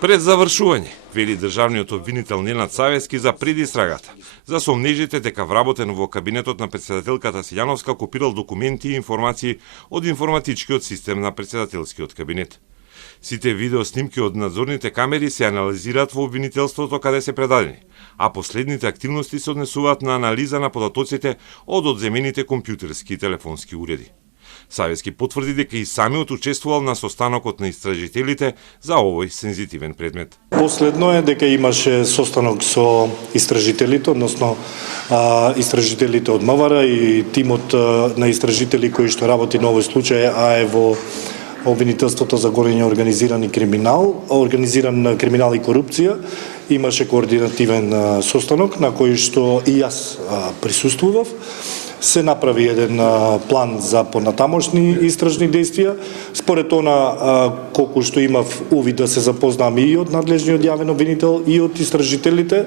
Пред завршување, вели државниот обвинител Ненад Савески за предистрагата, за сомнежите дека вработен во кабинетот на председателката Силјановска копирал документи и информации од информатичкиот систем на председателскиот кабинет. Сите видеоснимки од надзорните камери се анализираат во обвинителството каде се предадени, а последните активности се однесуваат на анализа на податоците од одземените компјутерски и телефонски уреди. Савески потврди дека и самиот учествувал на состанокот на истражителите за овој сензитивен предмет. Последно е дека имаше состанок со истражителите, односно истражителите од МВР и тимот на истражители кои што работи на овој случај, а е во обвинителството за гонење организиран криминал и корупција. Имаше координативен состанок на кој што и јас присуствував. Се направи еден план за понатамошни истражни действија. Според она, колку што имав увид да се запознам и од надлежниот јавен обвинител и од истражителите,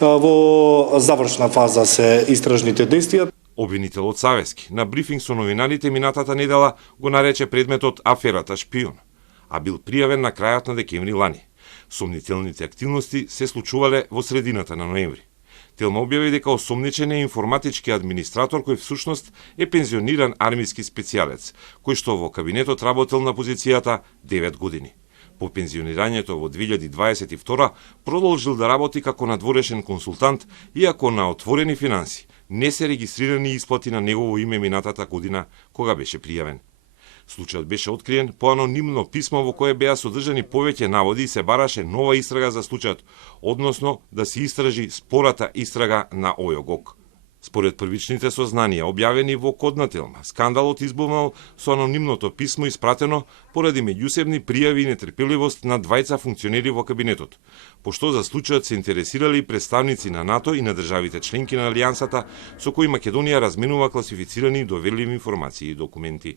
во завршна фаза се истражните действија. Обвинителот Савески на брифинг со новинарите минатата недела го нарече предметот аферата шпион, а бил пријавен на крајот на декември лани. Сомнителните активности се случувале во средината на ноември. Телма објави дека осомничен е информатички администратор кој всушност е пензиониран армиски специјалец, кој што во кабинетот работел на позицијата 9 години. По пензионирањето во 2022 продолжил да работи како надворешен консултант, иако на отворени финанси не се регистрирани исплати на негово име минатата година кога беше пријавен. Случајот беше откриен по анонимно писмо во кое беа содржани повеќе наводи и се бараше нова истрага за случајот, односно да се истражи спората истрага на ОЈО-ГОК. Според првичните сознанија објавени во кодна телма, скандалот избувнал со анонимното писмо испратено поради меѓусебни пријави и нетрпеливост на двајца функционери во кабинетот, пошто за случајот се интересирали и представници на НАТО и на државите членки на Алијансата со кои Македонија разменува класифицирани и доверливи информации и документи.